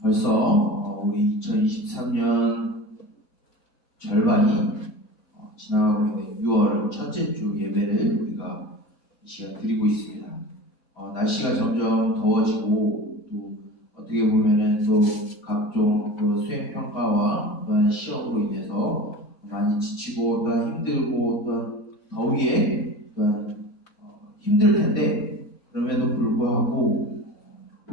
벌써 우리 2023년 절반이 지나가고 있는 6월 첫째 주 예배를 우리가 이 시간 드리고 있습니다. 날씨가 점점 더워지고 또 어떻게 보면은 또 각종 또 수행 평가와 또한 시험으로 인해서 많이 지치고 또한 힘들고 또한 더위에 또한 힘들 텐데, 그럼에도 불구하고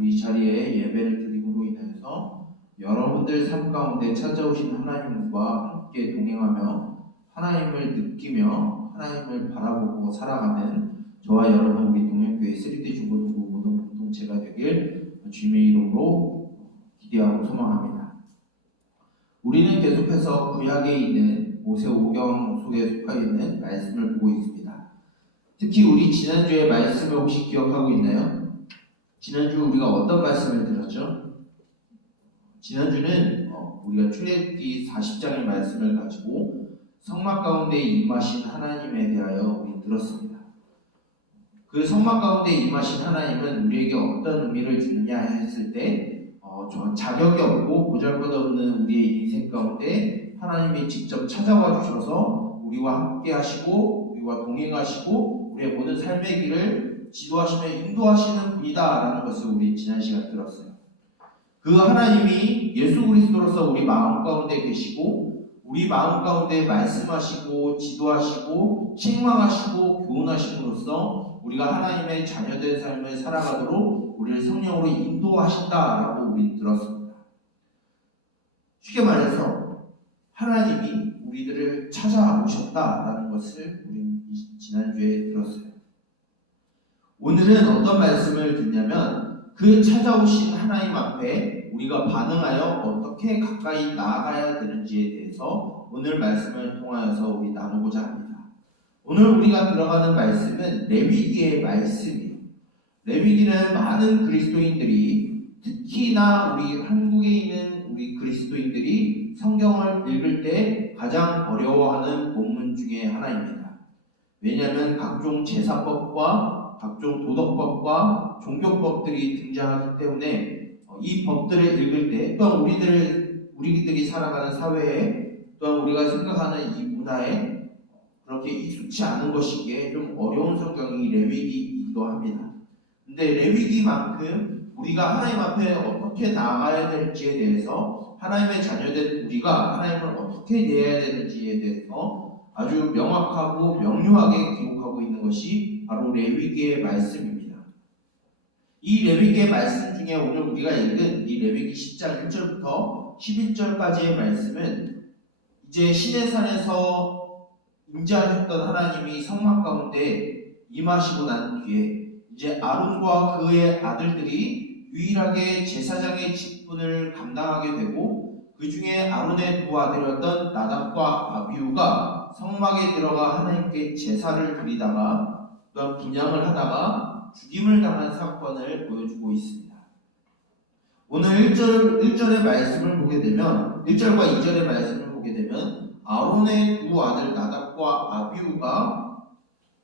이 자리에 예배를 드림으로 인해서 여러분들 삶 가운데 찾아오신 하나님과 함께 동행하며 하나님을 느끼며 하나님을 바라보고 살아가는 저와 여러분 우리 동행교회 3D 중고등부 모든 공동체가 되길 주님의 이름으로 기대하고 소망합니다. 우리는 계속해서 구약에 있는 모세오경 속에 속하 있는 말씀을 보고 있습니다. 특히 우리 지난주에 말씀을 혹시 기억하고 있나요? 지난주 우리가 어떤 말씀을 들었죠? 지난주는 우리가 출애굽기 40장의 말씀을 가지고 성막 가운데 임하신 하나님에 대하여 우리 들었습니다. 그 성막 가운데 임하신 하나님은 우리에게 어떤 의미를 주느냐 했을 때 자격이 없고 보잘것없는 우리의 인생 가운데 하나님이 직접 찾아와 주셔서 우리와 함께 하시고 우리와 동행하시고 우리의 모든 삶의 길을 지도하시며 인도하시는 분이다라는 것을 우리 지난 시간 들었어요. 그 하나님이 예수 그리스도로서 우리 마음 가운데 계시고 우리 마음 가운데 말씀하시고 지도하시고 책망하시고 교훈하심으로써 우리가 하나님의 자녀된 삶을 살아가도록 우리를 성령으로 인도하신다라고 우리 들었습니다. 쉽게 말해서 하나님이 우리들을 찾아오셨다라는 것을 우리 지난주에 들었어요. 오늘은 어떤 말씀을 듣냐면 그 찾아오신 하나님 앞에 우리가 반응하여 어떻게 가까이 나아가야 되는지에 대해서 오늘 말씀을 통하여서 우리 나누고자 합니다. 오늘 우리가 들어가는 말씀은 레위기의 말씀이에요. 레위기는 많은 그리스도인들이 특히나 우리 한국에 있는 우리 그리스도인들이 성경을 읽을 때 가장 어려워하는 본문 중에 하나입니다. 왜냐하면 각종 제사법과 각종 도덕법과 종교법들이 등장하기 때문에 이 법들을 읽을 때 또한 우리들이 살아가는 사회에 또한 우리가 생각하는 이 문화에 그렇게 익숙치 않은 것이기에 좀 어려운 성경이 레위기이기도 합니다. 근데 레위기만큼 우리가 하나님 앞에 어떻게 나아가야 될지에 대해서 하나님의 자녀된 우리가 하나님을 어떻게 대해야 되는지에 대해서 아주 명확하고 명료하게 기록하고 있는 것이 바로 레위기의 말씀입니다. 이 레위기의 말씀 중에 오늘 우리가 읽은 이 레위기 10장 1절부터 11절까지의 말씀은 이제 시내산에서 임재하셨던 하나님이 성막 가운데 임하시고 난 뒤에 이제 아론과 그의 아들들이 유일하게 제사장의 직분을 감당하게 되고 그 중에 아론의 두 아들이었던 나답과 아비후가 성막에 들어가 하나님께 제사를 드리다가 또한 분향을 하다가 죽임을 당한 사건을 보여주고 있습니다. 오늘 1절의 말씀을 보게 되면 1절과 2절의 말씀을 보게 되면 아론의 두 아들 나답과 아비후가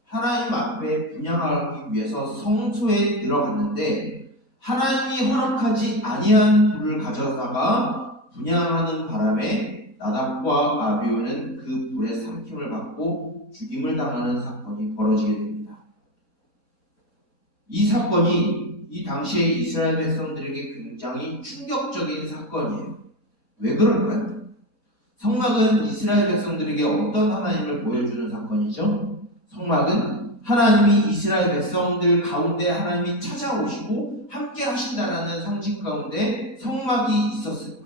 하나님 앞에 분향하기 위해서 성소에 들어갔는데 하나님이 허락하지 아니한 불을 가져다가 분향하는 바람에 나답과 아비후는 그 불에 삼킴을 받고 죽임을 당하는 사건이 벌어지게 됩니다. 이 사건이 이 당시에 이스라엘 백성들에게 굉장히 충격적인 사건이에요. 왜 그럴까요? 성막은 이스라엘 백성들에게 어떤 하나님을 보여주는 사건이죠? 성막은 하나님이 이스라엘 백성들 가운데 하나님이 찾아오시고 함께 하신다라는 상징 가운데 성막이 있었어요.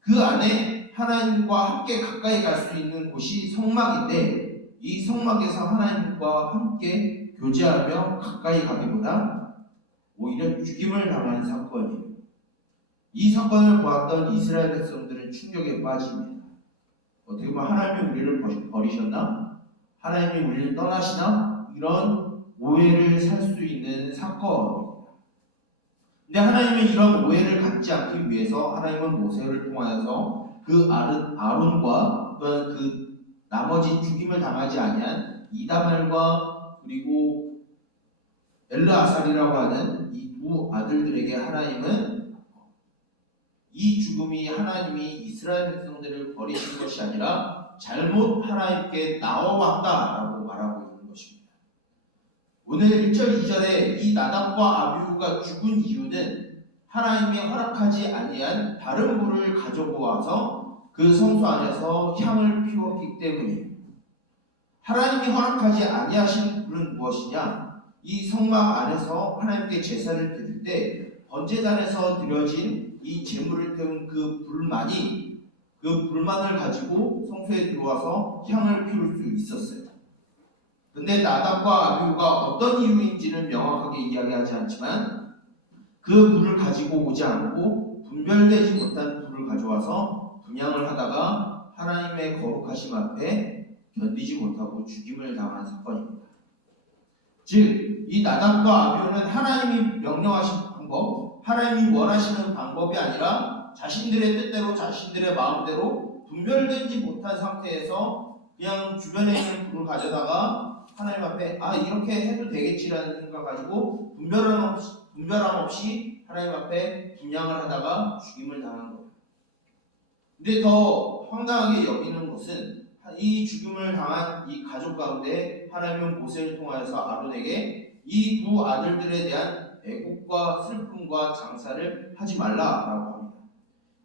그 안에 하나님과 함께 가까이 갈 수 있는 곳이 성막인데 이 성막에서 하나님과 함께 교제하며 가까이 가기보다 오히려 죽임을 당한 사건이에요. 이 사건을 보았던 이스라엘 백성들은 충격에 빠집니다. 어떻게 보면 하나님이 우리를 버리셨나? 하나님이 우리를 떠나시나? 이런 오해를 살 수 있는 사건입니다. 근데 하나님은 이런 오해를 갖지 않기 위해서 하나님은 모세를 통하여서 그 아론과 또한 그 나머지 죽임을 당하지 아니한 이다말과 그리고 엘르아살이라고 하는 이 두 아들들에게 하나님은 이 죽음이 하나님이 이스라엘 백성들을 버리신 것이 아니라 잘못 하나님께 나와왔다라고 말하고 있는 것입니다. 오늘 1절 2절에 이 나답과 아비후가 죽은 이유는 하나님이 허락하지 아니한 다른 불을 가지고 와서 그 성소 안에서 향을 피웠기 때문이에요. 하나님이 허락하지 아니하신 불은 무엇이냐? 이 성막 안에서 하나님께 제사를 드릴 때 번제단에서 드려진 이 제물을 태운 그 불만을 가지고 성소에 들어와서 향을 피울 수 있었어요. 근데 나답과 아비후가 어떤 이유인지는 명확하게 이야기하지 않지만 그 불을 가지고 오지 않고 분별되지 못한 불을 가져와서 분향을 하다가 하나님의 거룩하심 앞에 견디지 못하고 죽임을 당한 사건입니다. 즉, 이 나답과 아비후는 하나님이 명령하신 방법, 하나님이 원하시는 방법이 아니라 자신들의 뜻대로 자신들의 마음대로 분별되지 못한 상태에서 그냥 주변에 있는 불을 가져다가 하나님 앞에 이렇게 해도 되겠지라는 생각 가지고 분별함 없이 하나님 앞에 분향을 하다가 죽임을 당한 거예요. 근데 더 황당하게 여기는 것은 이 죽임을 당한 이 가족 가운데 하나님은 모세를 통하여서 아론에게 이 두 아들들에 대한 애국과 슬픔과 장사를 하지 말라라고 합니다.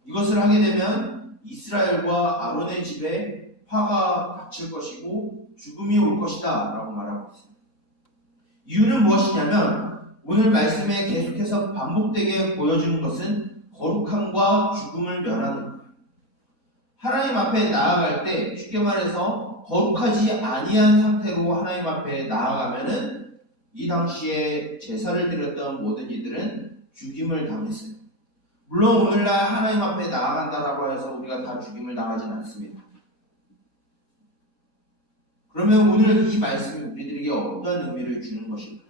이것을 하게 되면 이스라엘과 아론의 집에 화가 닥칠 것이고 죽음이 올 것이다 라고 말하고 있습니다. 이유는 무엇이냐면 오늘 말씀에 계속해서 반복되게 보여주는 것은 거룩함과 죽음을 면하는 거예요. 하나님 앞에 나아갈 때 쉽게 말해서 거룩하지 아니한 상태로 하나님 앞에 나아가면은 이 당시에 제사를 드렸던 모든 이들은 죽임을 당했어요. 물론 오늘날 하나님 앞에 나아간다라고 해서 우리가 다 죽임을 당하지는 않습니다. 그러면 오늘 이 말씀이 우리들에게 어떤 의미를 주는 것일까요?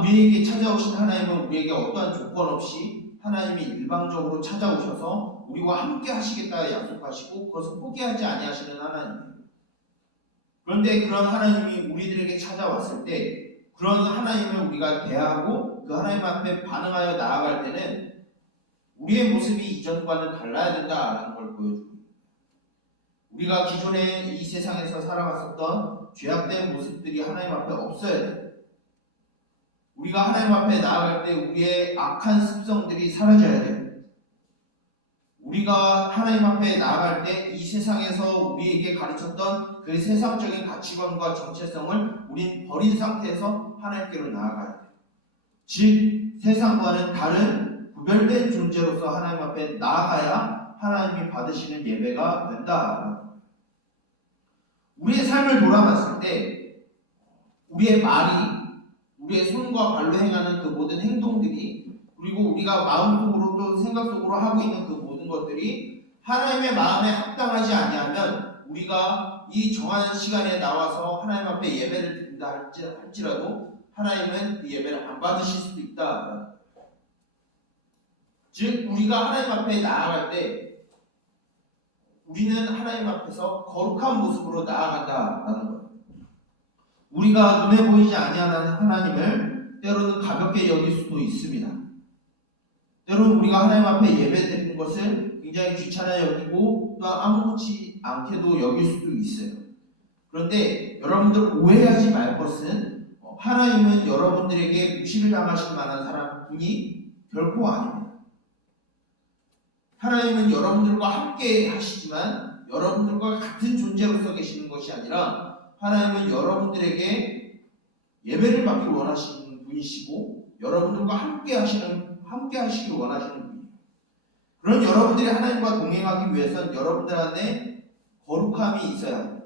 우리에게 찾아오신 하나님은 우리에게 어떠한 조건 없이 하나님이 일방적으로 찾아오셔서 우리와 함께 하시겠다 약속하시고 그것을 포기하지 아니하시는 하나님이에요. 그런데 그런 하나님이 우리들에게 찾아왔을 때 그런 하나님을 우리가 대하고 그 하나님 앞에 반응하여 나아갈 때는 우리의 모습이 이전과는 달라야 된다라는 걸 보여줍니다. 우리가 기존에 이 세상에서 살아갔었던 죄악된 모습들이 하나님 앞에 없어야 돼요. 우리가 하나님 앞에 나아갈 때 우리의 악한 습성들이 사라져야 돼요. 우리가 하나님 앞에 나아갈 때 이 세상에서 우리에게 가르쳤던 그 세상적인 가치관과 정체성을 우린 버린 상태에서 하나님께로 나아가야 돼요. 즉 세상과는 다른 구별된 존재로서 하나님 앞에 나아가야 하나님이 받으시는 예배가 된다. 우리의 삶을 돌아봤을 때 우리의 말이 우리의 손과 발로 행하는 그 모든 행동들이 그리고 우리가 마음속으로 또 생각 속으로 하고 있는 그 모든 것들이 하나님의 마음에 합당하지 아니하면 우리가 이 정한 시간에 나와서 하나님 앞에 예배를 드린다 할지라도 하나님은 그 예배를 안 받으실 수도 있다. 즉 우리가 하나님 앞에 나아갈 때 우리는 하나님 앞에서 거룩한 모습으로 나아간다라는 거예요. 우리가 눈에 보이지 아니하는 하나님을 때로는 가볍게 여길 수도 있습니다. 때로는 우리가 하나님 앞에 예배드리는 것을 굉장히 귀찮아 여기고 또 아무렇지 않게도 여길 수도 있어요. 그런데 여러분들 오해하지 말 것은 하나님은 여러분들에게 무시를 당하실 만한 분이 결코 아닙니다. 하나님은 여러분들과 함께 하시지만 여러분들과 같은 존재로서 계시는 것이 아니라 하나님은 여러분들에게 예배를 받기를 원하시는 분이시고 여러분들과 함께 하시길 원하시는 분이에요. 그런 여러분들이 하나님과 동행하기 위해서는 여러분들 안에 거룩함이 있어야 합니다.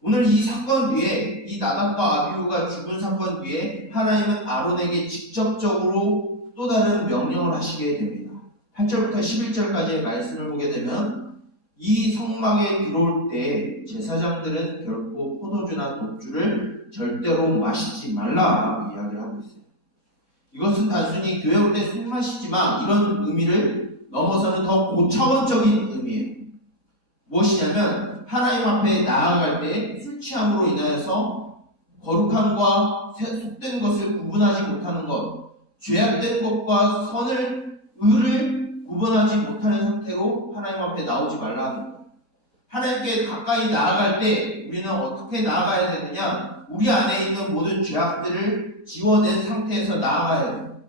오늘 이 사건 뒤에 이 나답과 아비후가 죽은 사건 뒤에 하나님은 아론에게 직접적으로 또 다른 명령을 하시게 됩니다. 8절부터 11절까지의 말씀을 보게 되면 이 성막에 들어올 때 제사장들은 결코 포도주나 독주를 절대로 마시지 말라라고 이야기를 하고 있어요. 이것은 단순히 교회 올 때 술 마시지 마 이런 의미를 넘어서는 더 고차원적인 의미예요. 무엇이냐면 하나님 앞에 나아갈 때 술 취함으로 인하여서 거룩함과 속된 것을 구분하지 못하는 것, 죄악된 것과 의를 구분하지 못하는 상태로 하나님 앞에 나오지 말라는 거예요. 하나님께 가까이 나아갈 때 우리는 어떻게 나아가야 되느냐? 우리 안에 있는 모든 죄악들을 지워낸 상태에서 나아가야 돼요.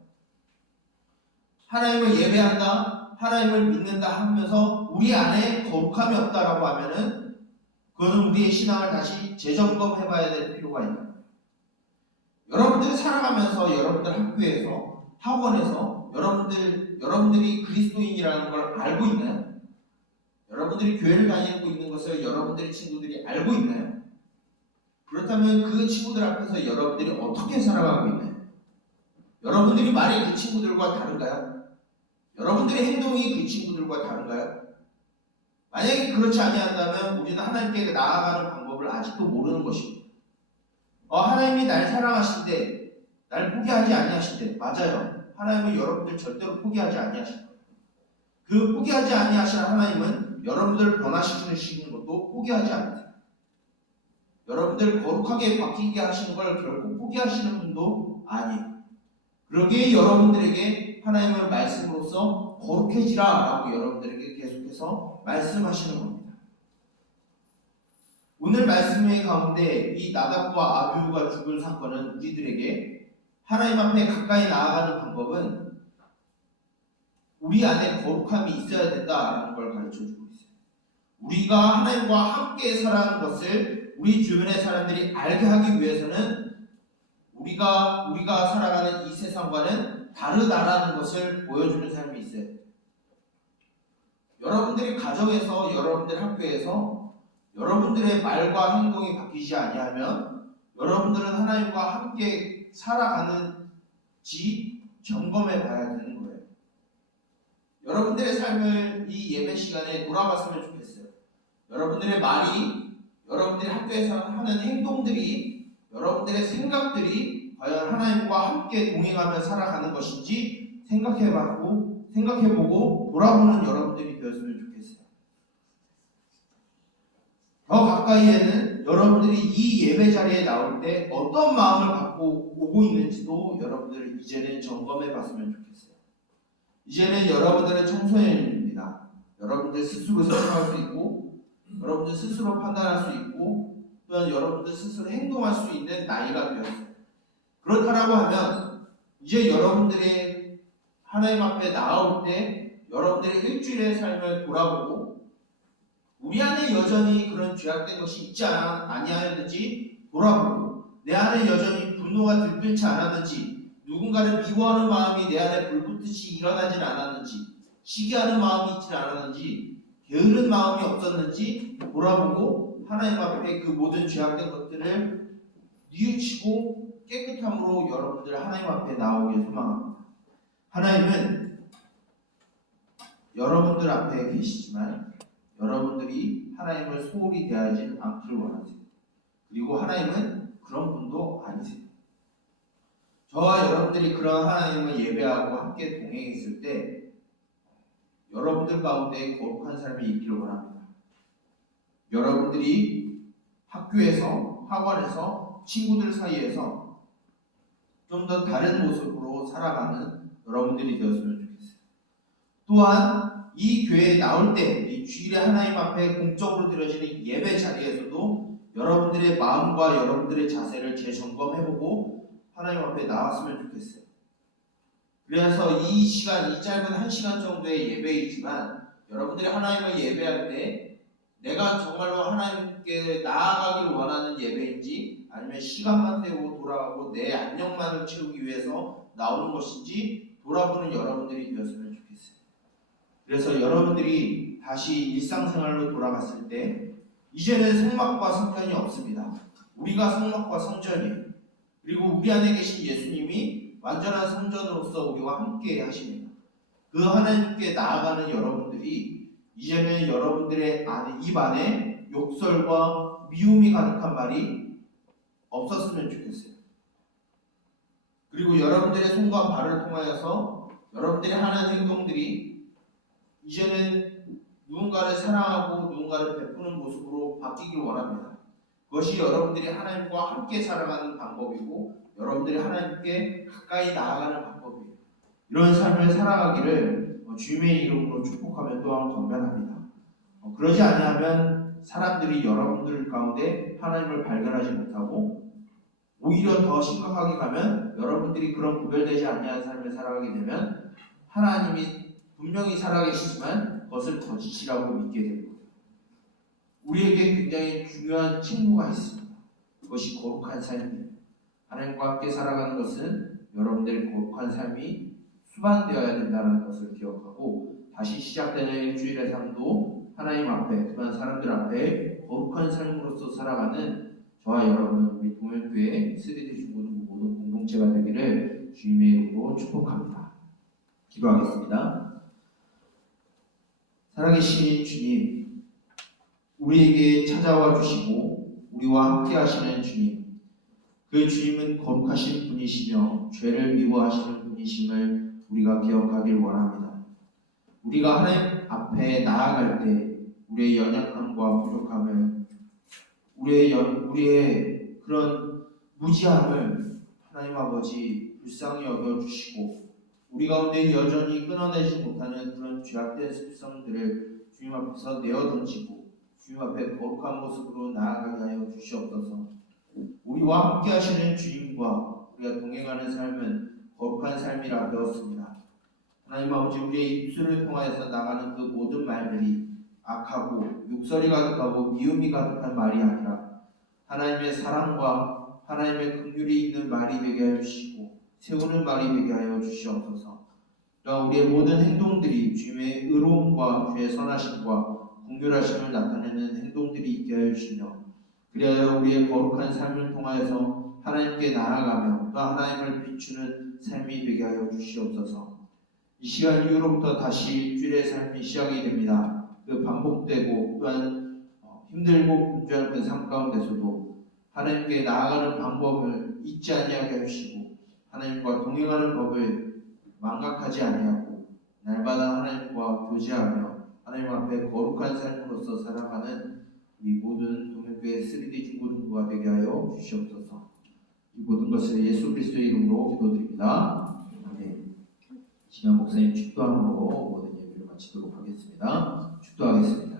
하나님을 예배한다, 하나님을 믿는다 하면서 우리 안에 거룩함이 없다라고 하면은 그거는 우리의 신앙을 다시 재점검해 봐야 될 필요가 있는 거예요. 여러분들이 살아가면서 여러분들 학교에서, 학원에서 여러분들이 그리스도인이라는 걸 알고 있나요? 여러분들이 교회를 다니고 있는 것을 여러분들의 친구들이 알고 있나요? 그렇다면 그 친구들 앞에서 여러분들이 어떻게 살아가고 있나요? 여러분들이 말이 그 친구들과 다른가요? 여러분들의 행동이 그 친구들과 다른가요? 만약에 그렇지 아니한다면 우리는 하나님께 나아가는 방법을 아직도 모르는 것입니다. 하나님이 날 사랑하신데, 날 포기하지 아니하신데, 맞아요. 하나님은 여러분들 절대로 포기하지 아니하실 거예요. 그 포기하지 아니하신 하나님은 여러분들을 변화시키는 것도 포기하지 않으세요. 여러분들 거룩하게 바뀌게 하시는 걸 결코 포기하시는 분도 아니에요. 그러기에 여러분들에게 하나님의 말씀으로서 거룩해지라 라고 여러분들에게 계속해서 말씀하시는 겁니다. 오늘 말씀의 가운데 이 나답과 아비후가 죽은 사건은 우리들에게 하나님 앞에 가까이 나아가는 방법은 우리 안에 거룩함이 있어야 된다라는 걸 가르쳐주고 있어요. 우리가 하나님과 함께 살아가는 것을 우리 주변의 사람들이 알게 하기 위해서는 우리가 살아가는 이 세상과는 다르다라는 것을 보여주는 삶이 있어요. 여러분들이 가정에서, 여러분들 학교에서 여러분들의 말과 행동이 바뀌지 아니하면 여러분들은 하나님과 함께 살아가는지 점검해 봐야 되는 거예요. 여러분들의 삶을 이 예배 시간에 돌아봤으면 좋겠어요. 여러분들의 말이, 여러분들이 학교에서 하는 행동들이, 여러분들의 생각들이 과연 하나님과 함께 동행하며 살아가는 것인지 생각해보고 돌아보는 여러분들이 되었으면 좋겠어요. 더 가까이에는 여러분들이 이 예배 자리에 나올 때 어떤 마음을 갖고 오고 있는지도 여러분들이 이제는 점검해 봤으면 좋겠어요. 이제는 여러분들의 청소년입니다. 여러분들 스스로 생각할 수 있고, 여러분들 스스로 판단할 수 있고, 또한 여러분들 스스로 행동할 수 있는 나이가 되었어요. 그렇다라고 하면 이제 여러분들의 하나님 앞에 나올 때 여러분들의 일주일의 삶을 돌아보고 우리 안에 여전히 그런 죄악된 것이 있지 아니하였는지 돌아보고 내 안에 여전히 분노가 들끓지 않았는지 누군가를 미워하는 마음이 내 안에 불붙듯이 일어나진 않았는지 시기하는 마음이 있지 않았는지 게으른 마음이 없었는지 돌아보고 하나님 앞에 그 모든 죄악된 것들을 뉘우치고 깨끗함으로 여러분들 하나님 앞에 나오길 소망합니다. 하나님은 여러분들 앞에 계시지만 여러분들이 하나님을 소홀히 대하지 않기를 원하세요. 그리고 하나님은 그런 분도 아니세요. 저와 여러분들이 그런 하나님을 예배하고 함께 동행했을 때 여러분들 가운데 거룩한 삶이 있기를 원합니다. 여러분들이 학교에서, 학원에서, 친구들 사이에서 좀 더 다른 모습으로 살아가는 여러분들이 되었으면 좋겠어요. 또한 이 교회에 나올 때, 이 주일에 하나님 앞에 공적으로 드려지는 예배 자리에서도 여러분들의 마음과 여러분들의 자세를 재점검해보고 하나님 앞에 나왔으면 좋겠어요. 그래서 이 시간, 이 짧은 1시간 정도의 예배이지만 여러분들이 하나님을 예배할 때 내가 정말로 하나님께 나아가기를 원하는 예배인지 아니면 시간만 때우고 돌아가고 내 안녕만을 채우기 위해서 나오는 것인지 돌아보는 여러분들이 되었으면 좋겠어요. 그래서 여러분들이 다시 일상생활로 돌아갔을 때 이제는 성막과 성전이 없습니다. 우리가 성막과 성전이에요. 그리고 우리 안에 계신 예수님이 완전한 성전으로서 우리와 함께 하십니다. 그 하나님께 나아가는 여러분들이 이제는 여러분들의 입 안에 욕설과 미움이 가득한 말이 없었으면 좋겠어요. 그리고 여러분들의 손과 발을 통하여서 여러분들이 하는 행동들이 이제는 누군가를 사랑하고 누군가를 베푸는 모습으로 바뀌길 원합니다. 그것이 여러분들이 하나님과 함께 살아가는 방법이고 여러분들이 하나님께 가까이 나아가는 방법이에요. 이런 삶을 살아가기를 주님의 이름으로 축복하며 또한 권면합니다. 그러지 아니하면 사람들이 여러분들 가운데 하나님을 발견하지 못하고 오히려 더 심각하게 가면 여러분들이 그런 구별되지 않는 삶을 살아가게 되면 하나님이 분명히 살아계시지만 그것을 거짓이라고 믿게 됩니다. 우리에게 굉장히 중요한 친구가 있습니다. 그것이 거룩한 삶입니다. 하나님과 함께 살아가는 것은 여러분들의 거룩한 삶이 수반되어야 된다는 것을 기억하고 다시 시작되는 일주일의 삶도 하나님 앞에 또한 사람들 앞에 거룩한 삶으로서 살아가는 저와 여러분 우리 동일교회 스리드 중고등부 모든 공동체가 되기를 주님의 이름으로 축복합니다. 기도하겠습니다. 살아계신 주님, 우리에게 찾아와 주시고 우리와 함께 하시는 주님, 그 주님은 거룩하신 분이시며 죄를 미워하시는 분이심을 우리가 기억하길 원합니다. 우리가 하나님 앞에 나아갈 때 우리의 연약함과 부족함을 우리의 그런 무지함을 하나님 아버지 불쌍히 여겨주시고 우리 가운데 여전히 끊어내지 못하는 그런 죄악된 습성들을 주님 앞에서 내어던지고 주님 앞에 거룩한 모습으로 나아가게 하여 주시옵소서. 우리와 함께 하시는 주님과 우리가 동행하는 삶은 거룩한 삶이라 배웠습니다. 하나님 아버지, 우리의 입술을 통하여서 나가는 그 모든 말들이 악하고 욕설이 가득하고 미움이 가득한 말이 아니라 하나님의 사랑과 하나님의 긍휼이 있는 말이 되게 하여 주시고 세우는 말이 되게 하여 주시옵소서. 또한 우리의 모든 행동들이 주님의 의로움과 주의 선하심과 긍휼하심을 나타내는 행동들이 있게 하여 주시며 그리하여 우리의 거룩한 삶을 통하여서 하나님께 나아가며 또 하나님을 비추는 삶이 되게 하여 주시옵소서. 이 시간 이후로부터 다시 일주일의 삶이 시작이 됩니다. 그 반복되고 또한 힘들고 분주한 그 삶 가운데서도 하나님께 나아가는 방법을 잊지 아니하게 하시고 하나님과 동행하는 법을 망각하지 아니하고 날마다 하나님과 교제하며 하나님 앞에 거룩한 삶으로서 살아가는 이 모든 동행교회 3D 중고등부가 되게 하여 주시옵소서. 이 모든 것을 예수 그리스도의 이름으로 기도드립니다. 아멘. 지난 목사님 축도함으로 모든 예배를 마치도록 하겠습니다. 축도하겠습니다.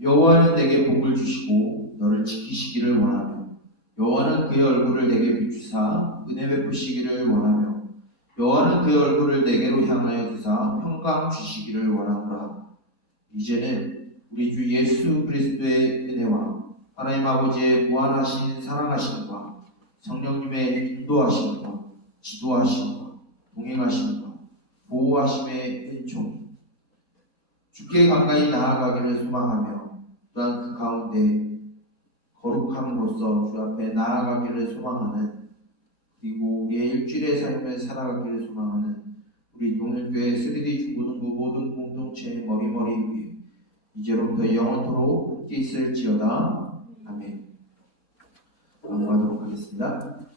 여호와는 내게 복을 주시고 너를 지키시기를 원하며 여호와는 그의 얼굴을 내게 비추사 은혜 베푸시기를 원하며 여호와는 그의 얼굴을 내게로 향하여 두사 평강 주시기를 원하노라. 이제는 우리 주 예수 그리스도의 은혜와 하나님 아버지의 무한하신 사랑하심과 성령님의 인도하심과 지도하심과 동행하심과 보호하심의 은총이 주께 가까이 나아가기를 소망하며 또한 그 가운데 거룩함으로써 주 앞에 나아가기를 소망하는 그리고 우리의 일주일의 삶을 살아가기를 소망하는 우리 동일교회 3D 중고등부 모든 공동체의 머리머리 위에 이제로부터 영원토록 함께 있을지어다. 아멘. 기도하도록 하겠습니다.